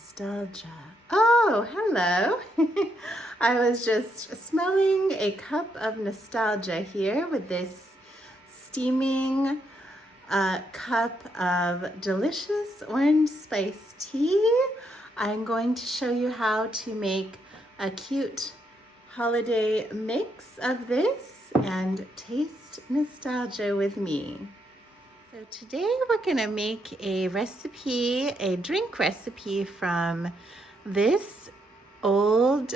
Nostalgia. Oh, hello. I was just smelling a cup of nostalgia here with this steaming cup of delicious orange spice tea. I'm going to show you how to make a cute holiday mix of this and taste nostalgia with me. So today we're gonna make a recipe, a drink recipe from this old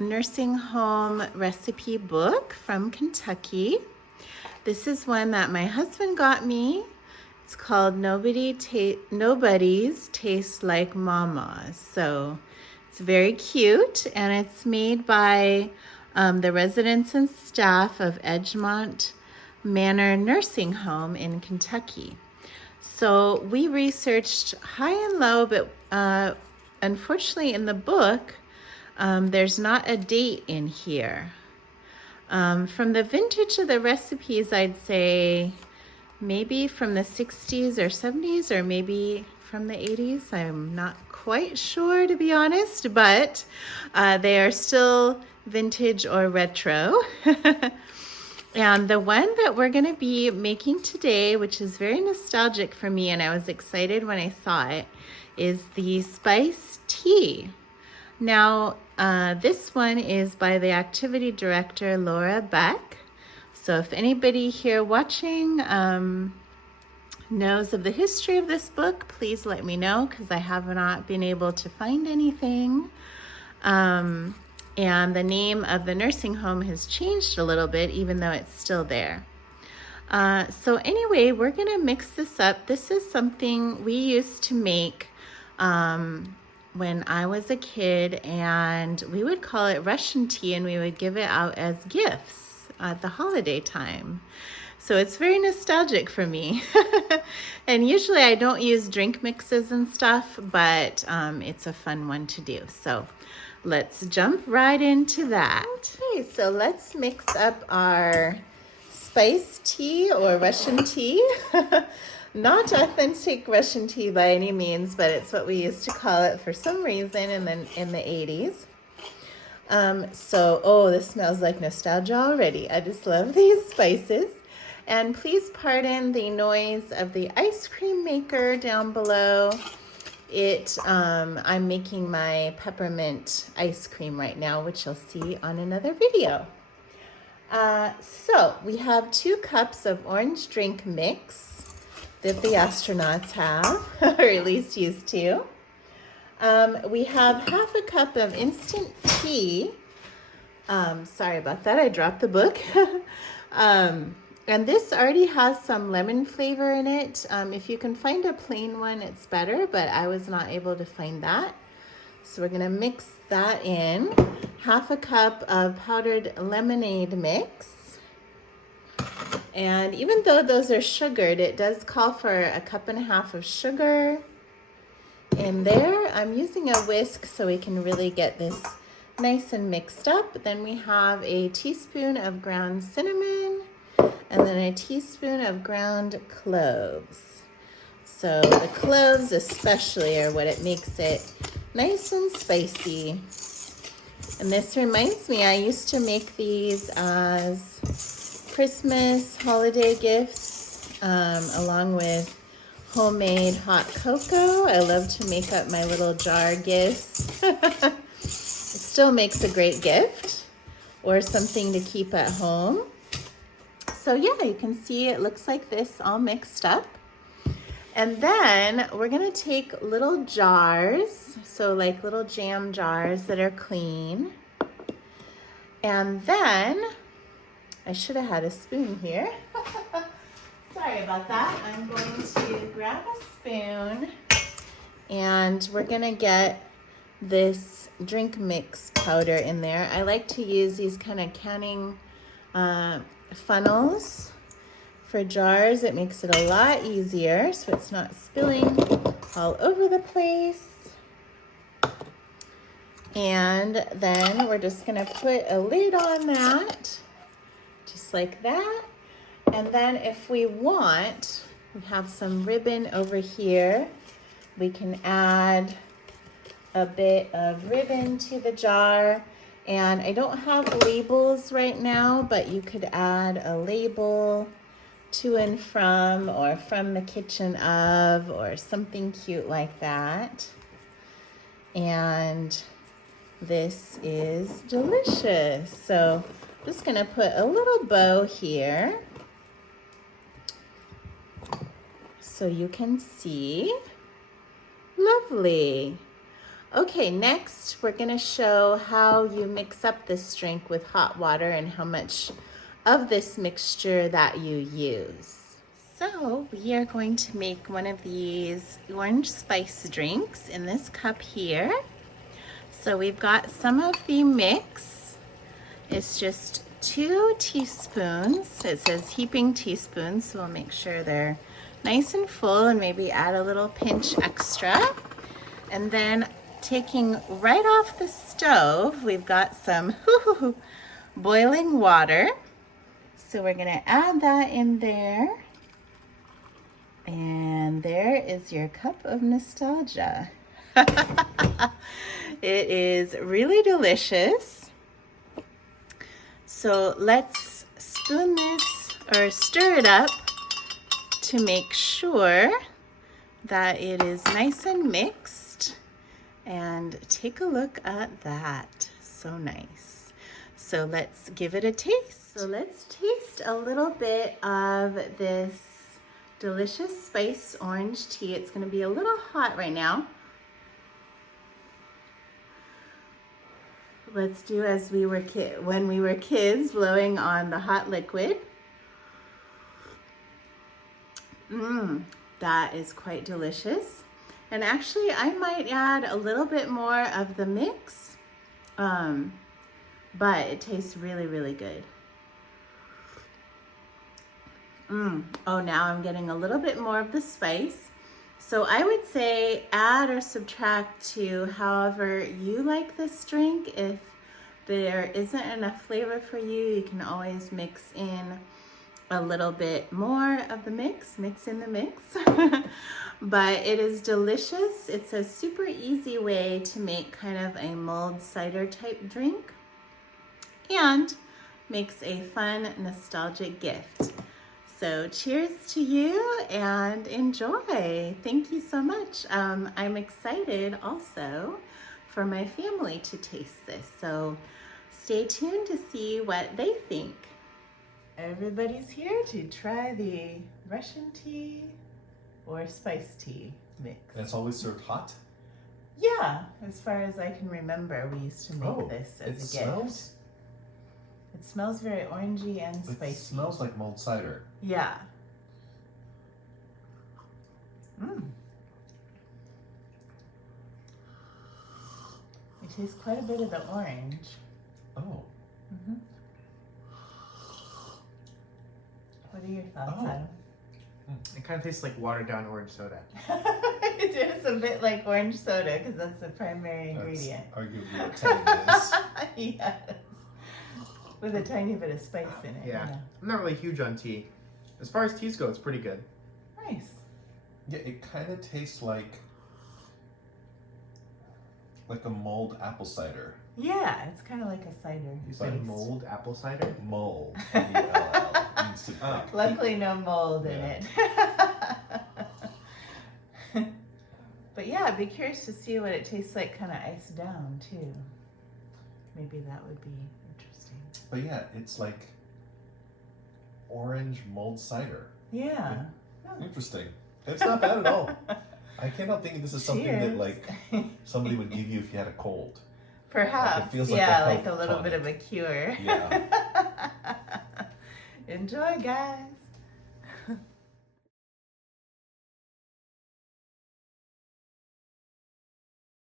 nursing home recipe book from Kentucky. This is one that my husband got me. It's called Nobody's Taste Like Mawmaw. So it's very cute, and it's made by the residents and staff of Edgemont Manor nursing home in Kentucky. So we researched high and low, but unfortunately in the book, there's not a date in here. From the vintage of the recipes, I'd say maybe from the 60s or 70s, or maybe from the 80s. I'm not quite sure, to be honest, but they are still vintage or retro. And the one that we're going to be making today, which is very nostalgic for me, and I was excited when I saw it, is the spice tea. Now, this one is by the activity director, Laura Beck. So if anybody here watching knows of the history of this book, please let me know, because I have not been able to find anything. And the name of the nursing home has changed a little bit, even though it's still there. So anyway, we're gonna mix this up. This is something we used to make when I was a kid, and we would call it Russian tea, and we would give it out as gifts at the holiday time. So it's very nostalgic for me. And usually I don't use drink mixes and stuff, but it's a fun one to do. So let's jump right into that. Okay, so let's mix up our spice tea or Russian tea. Not authentic Russian tea by any means, but it's what we used to call it for some reason in the 80s. Oh, this smells like nostalgia already. I just love these spices. And please pardon the noise of the ice cream maker down below. I'm making my peppermint ice cream right now, which you'll see on another video. So we have 2 cups of orange drink mix that the astronauts have, or at least used to. We have half a cup of instant tea. Sorry about that, I dropped the book. And this already has some lemon flavor in it. If you can find a plain one, it's better, but I was not able to find that. So we're gonna mix that in. Half a cup of powdered lemonade mix. And even though those are sugared, it does call for 1.5 cups of sugar in there. I'm using a whisk so we can really get this nice and mixed up. Then we have a teaspoon of ground cinnamon, and then a teaspoon of ground cloves. So the cloves especially are what it makes it nice and spicy. And this reminds me, I used to make these as Christmas holiday gifts, along with homemade hot cocoa. I love to make up my little jar gifts. It still makes a great gift, or something to keep at home. So yeah, you can see it looks like this all mixed up. And then we're gonna take little jars, so like little jam jars that are clean. And then, I should have had a spoon here. Sorry about that. I'm going to grab a spoon, and we're gonna get this drink mix powder in there. I like to use these kind of canning funnels for jars. It makes it a lot easier so it's not spilling all over the place. And then we're just gonna put a lid on that, just like that. And then if we want, we have some ribbon over here. We can add a bit of ribbon to the jar. And I don't have labels right now, but you could add a label to and from, or from the kitchen of, or something cute like that. And this is delicious. So I'm just gonna put a little bow here so you can see. Lovely. Okay, next we're gonna show how you mix up this drink with hot water and how much of this mixture that you use. So we are going to make one of these orange spice drinks in this cup here. So we've got some of the mix. It's just 2 teaspoons. It says heaping teaspoons, so we'll make sure they're nice and full and maybe add a little pinch extra. And then taking right off the stove, we've got some boiling water. So we're gonna add that in there. And there is your cup of nostalgia. It is really delicious. So let's spoon this or stir it up to make sure that it is nice and mixed. And take a look at that. So nice. So let's give it a taste. So let's taste a little bit of this delicious spice orange tea. It's going to be a little hot right now. Let's do as we were when we were kids, blowing on the hot liquid. That is quite delicious. And actually, I might add a little bit more of the mix, but it tastes really, really good. Oh, now I'm getting a little bit more of the spice. So I would say add or subtract to however you like this drink. If there isn't enough flavor for you, you can always mix in a little bit more of the mix in the mix. But it is delicious. It's a super easy way to make kind of a mulled cider type drink and makes a fun nostalgic gift. So cheers to you and enjoy. Thank you so much. I'm excited also for my family to taste this. So stay tuned to see what they think. Everybody's here to try the Russian tea or spice tea mix. And it's always served hot? Yeah, as far as I can remember, we used to make this as a gift. It smells very orangey and spicy. It smells like mulled cider. Yeah. It tastes quite a bit of the orange. Oh. What are your thoughts, Adam? It kind of tastes like watered down orange soda. It is a bit like orange soda because that's the primary ingredient. Arguably what tea is. Yes. With a tiny bit of spice in it. Yeah. I'm not really huge on tea. As far as teas go, it's pretty good. Nice. Yeah, it kind of tastes like a mulled apple cider. Yeah, it's kind of like a cider. You said mulled apple cider? Mulled. M-U-L-L. Means to like, Luckily no mold in it. But yeah, I'd be curious to see what it tastes like kind of iced down too. Maybe that would be interesting. But yeah, it's like orange mulled cider. Yeah. Interesting. It's not bad at all. I can't help thinking this is something Cheers. that like somebody would give you if you had a cold. Perhaps. Like it feels like yeah, a like a health little tonic. bit of a cure. Yeah. Enjoy, guys.